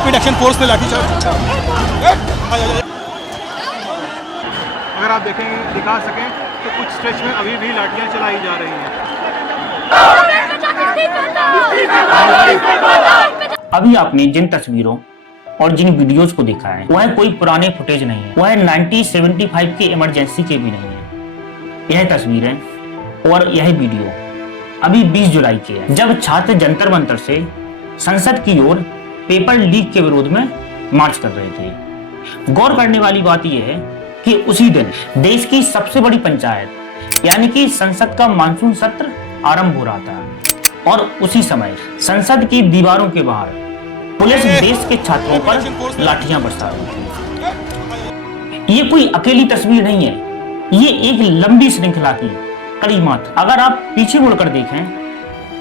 Rapid action force ने लाठीचार्ज। अगर आप देखेंगे दिखा सकें तो कुछ स्ट्रेच में अभी भी लाठियां चलाई जा रही हैं। अभी आपने जिन तस्वीरों और जिन वीडियोस को देखा है वह कोई पुराने फुटेज नहीं है, वह 1975 की इमरजेंसी के भी नहीं है। यह तस्वीरें और यह वीडियो अभी 20 जुलाई की है, जब छात्र जंतर मंतर से संसद की ओर पेपर लीक के विरोध में मार्च कर रहे थे। गौर करने वाली बात यह है कि उसी दिन देश की सबसे बड़ी पंचायत यानी कि संसद का मानसून सत्र आरंभ हो रहा था और उसी समय संसद की दीवारों के बाहर पुलिस देश के छात्रों पर लाठियां बरसा रही थी। ये कोई अकेली तस्वीर नहीं है, ये एक लंबी श्रृंखला की कड़ी मात्र। अगर आप पीछे मुड़कर देखें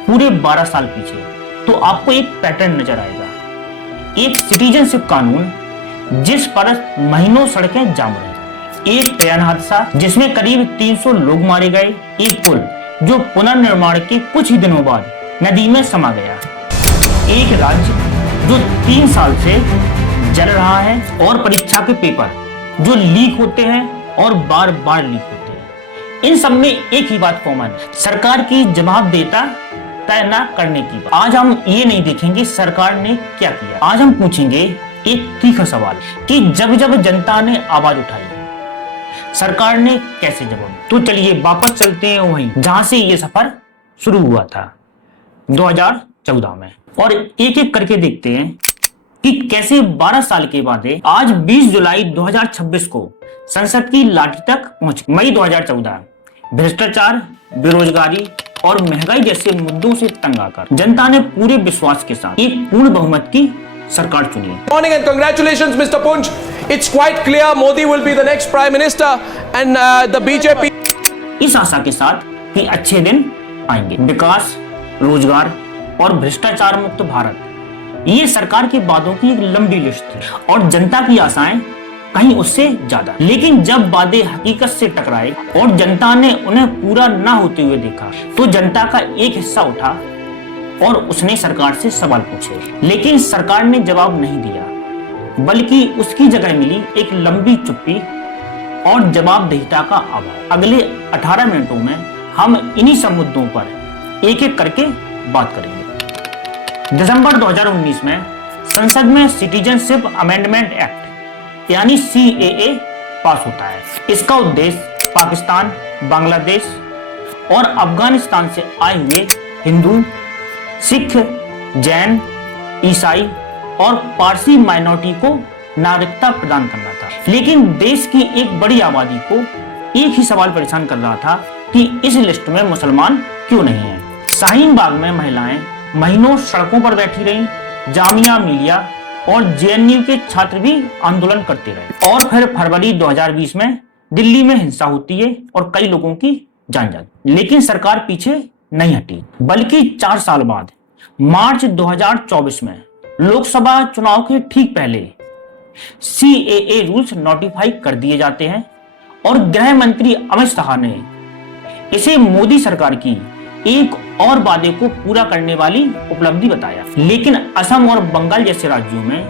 पूरे 12 साल पीछे तो आपको एक पैटर्न नजर आएगा। एक सिटीजनशिप कानून जिस पर महीनों सड़कें जाम रही, एक ट्रेन हादसा जिसमें करीब 300 लोग मारे गए, एक पुल जो पुनर्निर्माण के कुछ ही दिनों बाद नदी में समा गया, एक राज्य जो 3 साल से जल रहा है और परीक्षा के पेपर जो लीक होते हैं और बार बार लीक होते हैं। इन सब में एक ही बात कॉमन, सरकार की जवाबदेहिता तय न करने की। आज हम ये नहीं देखेंगे सरकार ने क्या किया, आज हम पूछेंगे एक तीखा सवाल कि जब जब जनता ने आवाज उठाई सरकार ने कैसे जवाब। तो चलिए वापस चलते हैं वहीं जहां से ये सफर शुरू हुआ था 2014 में और एक एक करके देखते हैं कि कैसे 12 साल के बाद आज 20 जुलाई 2026 को संसद की लाठी तक पहुंच। मई 2014 भ्रष्टाचार, बेरोजगारी और महंगाई जैसे मुद्दों से तंग आकर जनता ने पूरे विश्वास के साथ एक पूर्ण बहुमत की सरकार चुनी। Morning and congratulations, Mr. Punj. It's quite clear Modi will be the next Prime Minister and the BJP. इस आशा के साथ कि अच्छे दिन आएंगे, विकास, रोजगार और भ्रष्टाचार मुक्त भारत, ये सरकार के वादों की एक लंबी लिस्ट थी और जनता की आशाएं कहीं उससे ज्यादा। लेकिन जब वादे हकीकत से टकराए और जनता ने उन्हें पूरा ना होते हुए देखा तो जनता का एक हिस्सा उठा और उसने सरकार से सवाल पूछे, लेकिन सरकार ने जवाब नहीं दिया, बल्कि उसकी जगह मिली एक लंबी चुप्पी और जवाबदेहिता का अभाव। अगले 18 मिनटों में हम इन्हीं सब मुद्दों पर एक एक करके बात करेंगे। दिसंबर 2019 में संसद में सिटीजनशिप अमेंडमेंट एक्ट यानी CAA पास होता है। इसका उद्देश्य पाकिस्तान, बांग्लादेश और अफगानिस्तान से आए हुए हिंदू, सिख, जैन, ईसाई और पारसी माइनॉरिटी को नागरिकता प्रदान करना था। लेकिन देश की एक बड़ी आबादी को एक ही सवाल परेशान कर रहा था कि इस लिस्ट में मुसलमान क्यों नहीं है। शाहीन बाग में महिलाएं महीनों सड़कों पर बैठी रहीं, जामिया मिलिया और JNU के छात्र भी आंदोलन करते रहे और फिर फरवरी 2020 में दिल्ली में हिंसा होती है और कई लोगों की जान जाती। लेकिन सरकार पीछे नहीं हटी, बल्कि 4 साल बाद मार्च 2024 में लोकसभा चुनाव के ठीक पहले CAA रूल्स नोटिफाई कर दिए जाते हैं और गृह मंत्री अमित शाह ने इसे मोदी सरकार की एक और वादे को पूरा करने वाली उपलब्धि बताया। लेकिन असम और बंगाल जैसे राज्यों में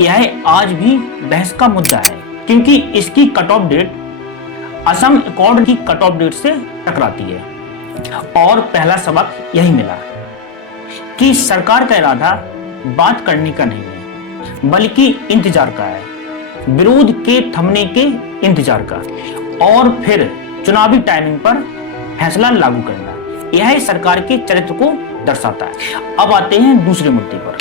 यह आज भी बहस का मुद्दा है, क्योंकि इसकी cut off date Assam accord की कट ऑफ डेट से टकराती है। और पहला सबक यही मिला कि सरकार का इरादा बात करने का नहीं है, बल्कि इंतजार का है, विरोध के थमने के इंतजार का और फिर चुनावी टाइमिंग पर फैसला लागू करना। यह सरकार के चरित्र को दर्शाता है। अब आते हैं दूसरे मुद्दे पर।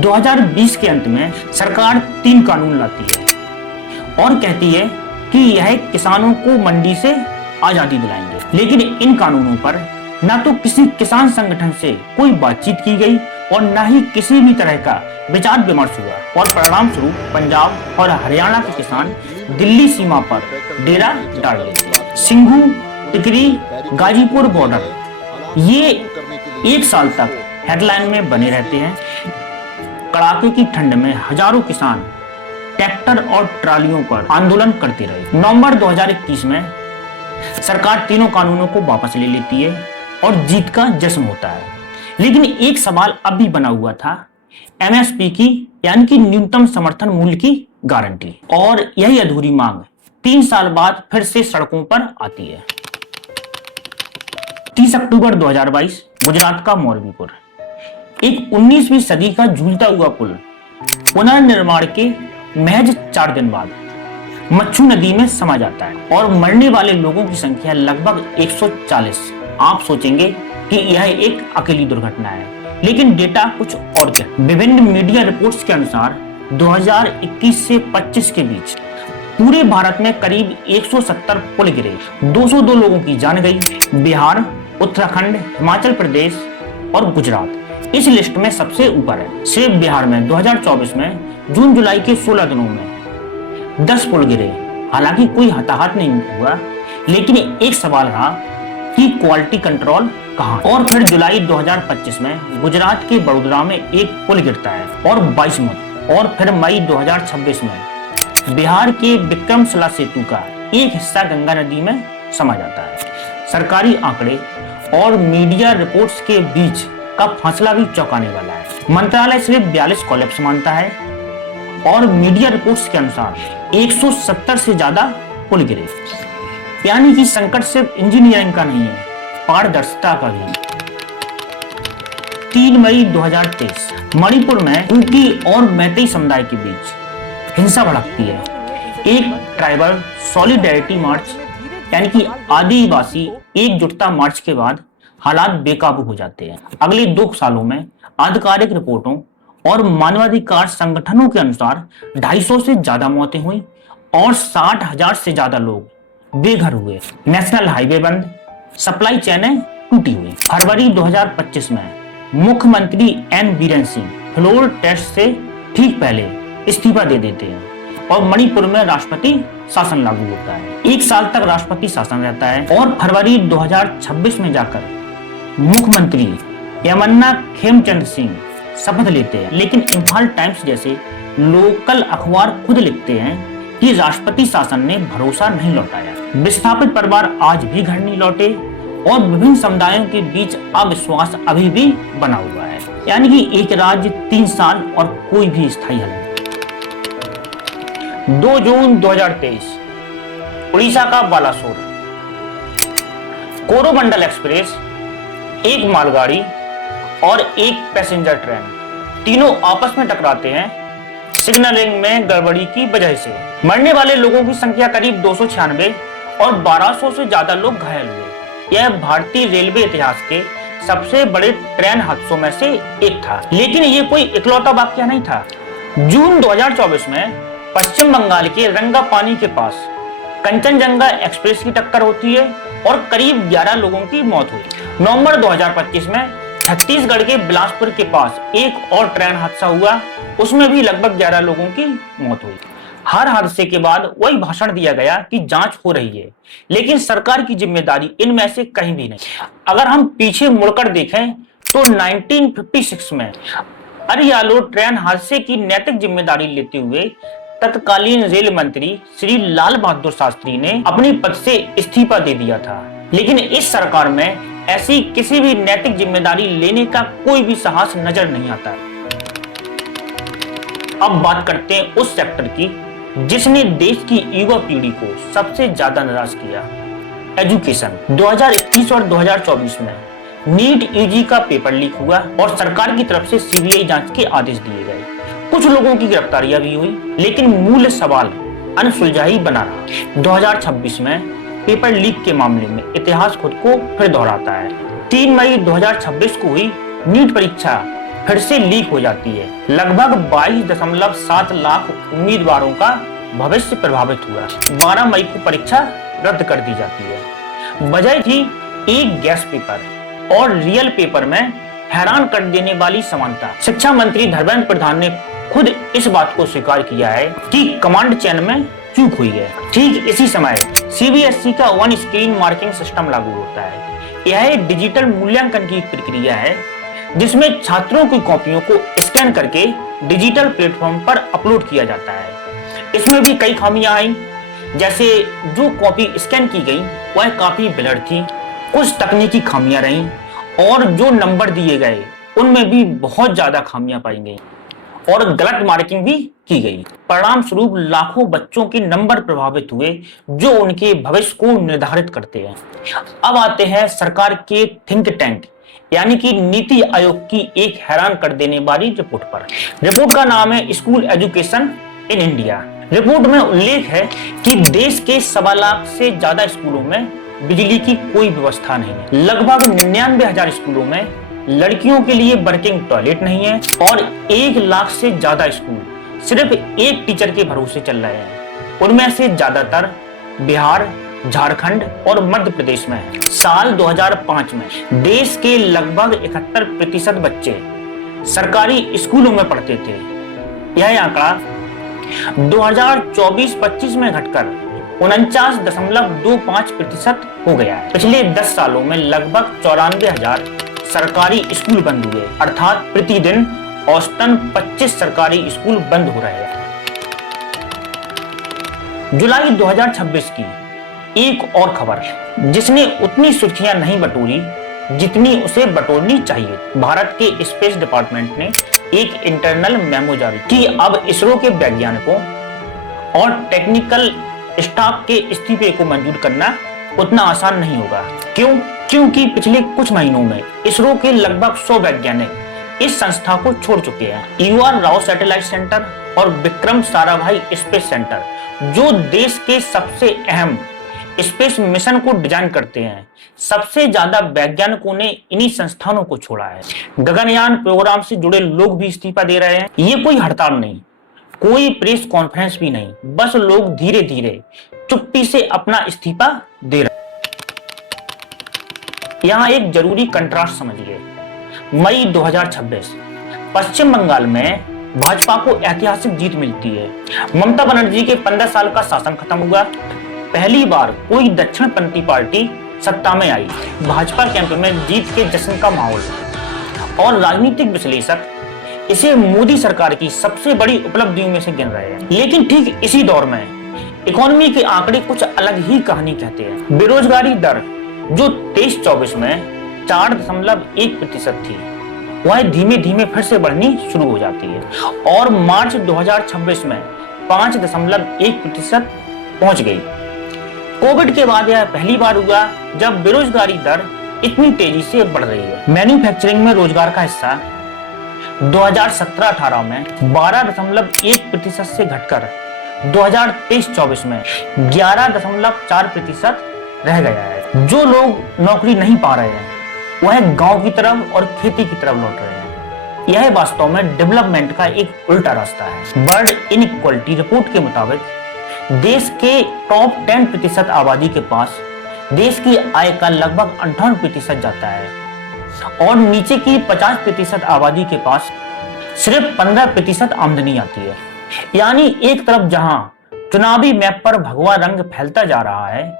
2020 के अंत में सरकार 3 कानून लाती है और कहती है कि यह किसानों को मंडी से आजादी दिलाएंगे। लेकिन इन कानूनों पर ना तो किसी किसान संगठन से कोई बातचीत की गई और ना ही किसी भी तरह का विचार विमर्श हुआ और परिणाम स्वरूप पंजाब और हरियाणा के किसान दिल्ली सीमा पर डेरा डाल लेते। सिंघू, टिकरी, गाजीपुर बॉर्डर ये 1 साल तक हेडलाइन में बने रहते हैं। कड़ाके की ठंड में हजारों किसान ट्रैक्टर और ट्रालियों पर आंदोलन करते रहे। नवंबर 2021 में सरकार तीनों कानूनों को वापस ले लेती है और जीत का जश्न होता है। लेकिन एक सवाल अब भी बना हुआ था एमएसपी की यानी कि न्यूनतम समर्थन मूल्य की गारंटी। और यही अधूरी मांग 3 साल बाद फिर से सड़कों पर आती है। 30 अक्टूबर 2022 गुजरात का मौलवीपुर, एक 19वीं सदी का झूलता हुआ पुल पुनर्निर्माण के महज 4 दिन बाद मच्छू नदी में समा जाता है और मरने वाले लोगों की संख्या लगभग 140। आप सोचेंगे कि यह एक अकेली दुर्घटना है, लेकिन डेटा कुछ और क्या। विभिन्न मीडिया रिपोर्ट्स के अनुसार 2021 से 25 के बीच पूरे भारत में करीब 170 पुल गिरे, 202 लोगों की जान गई। बिहार, उत्तराखंड, हिमाचल प्रदेश और गुजरात इस लिस्ट में सबसे ऊपर है। सिर्फ बिहार में 2024 में जून जुलाई के 16 दिनों में 10 पुल गिरे। हालांकि कोई हताहत नहीं हुआ, लेकिन एक सवाल रहा कि क्वालिटी कंट्रोल कहां। और फिर जुलाई 2025 में गुजरात के बड़ोदरा में एक पुल गिरता है और 22 मौत। और फिर मई 2026 में बिहार के विक्रमशिला सेतु का एक हिस्सा गंगा नदी में समा जाता है। सरकारी आंकड़े और मीडिया रिपोर्ट्स के बीच का फासला भी चौंकाने वाला है। मंत्रालय सिर्फ 42 कोलैप्स मानता है और मीडिया रिपोर्ट्स के अनुसार 170 से ज्यादा पुल गिरे। यानी कि संकट सिर्फ इंजीनियरिंग का नहीं है, पारदर्शिता का भी। 3 मई 2023 मणिपुर में कुकी और मैतेई समुदाय के बीच हिंसा भड़कती है। एक ट्राइबल सॉलिडेरिटी मार्च यानी कि आदिवासी एकजुटता मार्च के बाद हालात बेकाबू हो जाते हैं। अगले 2 सालों में आधिकारिक रिपोर्टों और मानवाधिकार संगठनों के अनुसार 250 से ज्यादा मौतें हुई और 60,000 से ज्यादा लोग बेघर हुए। नेशनल हाईवे बंद, सप्लाई चेनें टूटी हुई। फरवरी 2025 में मुख्यमंत्री N Biren Singh floor test से ठीक पहले इस्तीफा दे देते हैं और मणिपुर में राष्ट्रपति शासन लागू होता है। 1 साल तक राष्ट्रपति शासन रहता है और फरवरी 2026 में जाकर मुख्यमंत्री यमन्ना खेमचंद सिंह शपथ लेते हैं। लेकिन इंफाल टाइम्स जैसे लोकल अखबार खुद लिखते हैं कि राष्ट्रपति शासन ने भरोसा नहीं लौटाया। विस्थापित परिवार आज भी घर नहीं लौटे और विभिन्न समुदायों के बीच अविश्वास अभी भी बना हुआ है। यानी कि एक राज्य 3 साल और कोई भी स्थायी हल नहीं। 2 जून 2023 उड़ीसा का बालासोर, कोरोमंडल एक्सप्रेस, एक मालगाड़ी और एक पैसेंजर ट्रेन, तीनों आपस में टकराते हैं सिग्नलिंग में गड़बड़ी की वजह से। मरने वाले लोगों की संख्या करीब 296 और 1200 से ज्यादा लोग घायल हुए। यह भारतीय रेलवे इतिहास के सबसे बड़े ट्रेन हादसों में से एक था। लेकिन ये कोई इकलौता वाकया नहीं था। जून 2024 में पश्चिम बंगाल के रंगापानी के पास कंचनजंगा एक्सप्रेस की टक्कर होती है और करीब 11 लोगों की मौत हुई। नवंबर 2025 में छत्तीसगढ़ के बिलासपुर के पास एक और ट्रेन हादसा हुआ, उसमें भी लगभग 11 लोगों की मौत हुई। हर हादसे के बाद वही भाषण दिया गया कि जांच हो रही है, लेकिन सरकार की जिम्मेदारी इनमें से कहीं भी नहीं। अगर हम पीछे मुड़कर देखें तो 1956 में अरियालो ट्रेन हादसे की नैतिक जिम्मेदारी लेते हुए तत्कालीन रेल मंत्री श्री लाल बहादुर शास्त्री ने अपने पद से इस्तीफा दे दिया था। लेकिन इस सरकार में ऐसी किसी भी नैतिक जिम्मेदारी लेने का कोई भी साहस नजर नहीं आता। अब बात करते हैं उस सेक्टर की जिसने देश की युवा पीढ़ी को सबसे ज्यादा निराश किया, एजुकेशन। 2021 और 2024 में नीट यूजी का पेपर लीक हुआ और सरकार की तरफ से सीबीआई जांच के आदेश दिए गए। कुछ लोगों की गिरफ्तारियां भी हुई, लेकिन मूल सवाल अनसुलझा ही बना रहा। 2026 में पेपर लीक के मामले में इतिहास खुद को फिर दोहराता है। 3 मई 2026 को हुई नीट परीक्षा फिर से लीक हो जाती है। लगभग 22.7 लाख उम्मीदवारों का भविष्य प्रभावित हुआ। 12 मई को परीक्षा रद्द कर दी जाती है। वजह थी एक गैस पेपर और रियल पेपर में हैरान कर देने वाली समानता। शिक्षा मंत्री धर्मेंद्र प्रधान ने खुद इस बात को स्वीकार किया है कि कमांड चेन में चूक हुई है। ठीक इसी समय सीबीएसई का वन स्क्रीन मार्किंग सिस्टम लागू होता है। यह एक डिजिटल मूल्यांकन की प्रक्रिया है जिसमें छात्रों की कॉपियों को स्कैन करके डिजिटल प्लेटफॉर्म पर अपलोड किया जाता है। इसमें भी कई खामियां आई, जैसे जो कॉपी स्कैन की गई वह काफी ब्लर थी, कुछ तकनीकी खामियां रहीं और जो नंबर दिए गए उनमें भी बहुत ज्यादा खामियां पाई गई और गलत मार्किंग भी की गई। परिणाम स्वरूप लाखों बच्चों के नंबर प्रभावित हुए जो उनके भविष्य को निर्धारित करते हैं। अब आते हैं सरकार के थिंक टैंक यानी कि नीति आयोग की एक हैरान कर देने वाली रिपोर्ट पर। रिपोर्ट का नाम है school education in India. Report में उल्लेख है कि देश के 1.25 लाख से ज्यादा स्कूलों में बिजली की कोई व्यवस्था नहीं है। लगभग 99,000 स्कूलों में लड़कियों के लिए वर्किंग टॉयलेट नहीं है और 1 लाख से ज्यादा स्कूल सिर्फ एक टीचर के भरोसे चल रहे हैं। उनमें से ज्यादातर बिहार, झारखंड और मध्य प्रदेश में है। साल 2005 में देश के लगभग 71% बच्चे सरकारी स्कूलों में पढ़ते थे। यह आंकड़ा 2024-25 में घटकर 49.25% हो गया है। पिछले 10 सालों में लगभग 94,000 सरकारी स्कूल बंद हुए, अर्थात प्रतिदिन औसतन 25 सरकारी स्कूल बंद हो रहे हैं। जुलाई 2026 की एक और खबर जिसने उतनी सुर्खियां नहीं बटोरी जितनी उसे बटोरनी चाहिए। भारत के स्पेस डिपार्टमेंट ने एक इंटरनल मेमो जारी की। अब इसरो के वैज्ञानिकों और टेक्निकल स्टाफ के इस्तीफे को मंजूर करना उतना आसान नहीं होगा। क्यों? क्योंकि पिछले कुछ महीनों में इसरो के लगभग 100 वैज्ञानिक इस संस्था को छोड़ चुके हैं। UR राव सैटेलाइट सेंटर और विक्रम साराभाई स्पेस सेंटर जो देश के सबसे अहम स्पेस मिशन को डिजाइन करते हैं, सबसे ज्यादा वैज्ञानिकों ने इन्हीं संस्थानों को छोड़ा है। गगनयान प्रोग्राम से जुड़े लोग भी इस्तीफा दे रहे हैं। ये कोई हड़ताल नहीं, कोई प्रेस कॉन्फ्रेंस भी नहीं, बस लोग धीरे धीरे चुप्पी से अपना इस्तीफा दे रहे हैं। यहां एक जरूरी कंट्रास्ट समझिए। मई 2026 पश्चिम बंगाल में भाजपा को ऐतिहासिक जीत मिलती है। ममता बनर्जी के 15 साल का शासन खत्म हुआ। पहली बार कोई दक्षिणपंथी पार्टी सत्ता में आई। भाजपा कैंप में जीत के जश्न का माहौल और राजनीतिक विश्लेषक इसे मोदी सरकार की सबसे बड़ी उपलब्धियों में से गिन रहे हैं। लेकिन ठीक इसी दौर में इकोनॉमी के आंकड़े कुछ अलग ही कहानी कहते हैं। बेरोजगारी दर जो 23-24 में 4.1% थी, वह धीमे धीमे फिर से बढ़नी शुरू हो जाती है और मार्च 2026 में 5.1% पहुंच गई। कोविड के बाद यह पहली बार हुआ जब बेरोजगारी दर इतनी तेजी से बढ़ रही है। मैन्युफैक्चरिंग में रोजगार का हिस्सा 2017-18 में 12.1% से घटकर 2023-24 में 11.4% रह गया है। जो लोग नौकरी नहीं पा रहे हैं वह गांव की तरफ और खेती की तरफ लौट रहे हैं। यह वास्तव में डेवलपमेंट का एक उल्टा रास्ता है। वर्ल्ड इनइक्वालिटी रिपोर्ट के मुताबिक देश के टॉप 10% आबादी के पास देश की आय का लगभग 58% जाता है और नीचे की 50% आबादी के पास सिर्फ 15% आमदनी आती है। यानी एक तरफ जहां चुनावी मैप पर भगवा रंग फैलता जा रहा है,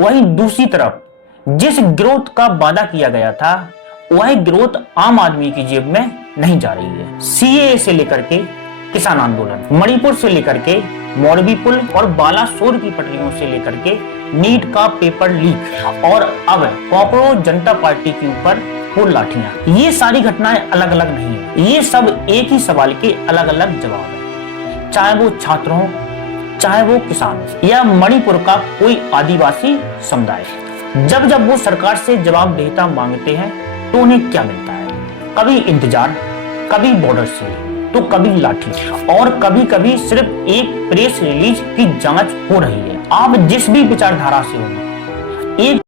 वहीं दूसरी तरफ जिस ग्रोथ का वादा किया गया था वह ग्रोथ आम आदमी की जेब में नहीं जा रही है। CAA से लेकर के किसान आंदोलन, मणिपुर से लेकर के मौरवी पुल और बालासोर की पटरियों से लेकर के नीट का पेपर लीक और अब कॉकरोच जनता पार्टी के ऊपर फूल लाठियां, ये सारी घटनाएं अलग अलग नहीं है। ये सब एक ही सवाल के अलग अलग जवाब है। चाहे वो छात्र हो, चाहे वो किसान हो या मणिपुर का कोई आदिवासी समुदाय। जब जब वो सरकार से जवाबदेहिता मांगते हैं तो उन्हें क्या मिलता है? कभी इंतजार, कभी बॉर्डर सील, तो कभी लाठी और कभी कभी सिर्फ एक प्रेस रिलीज की जांच हो रही है। आप जिस भी विचारधारा से हो, एक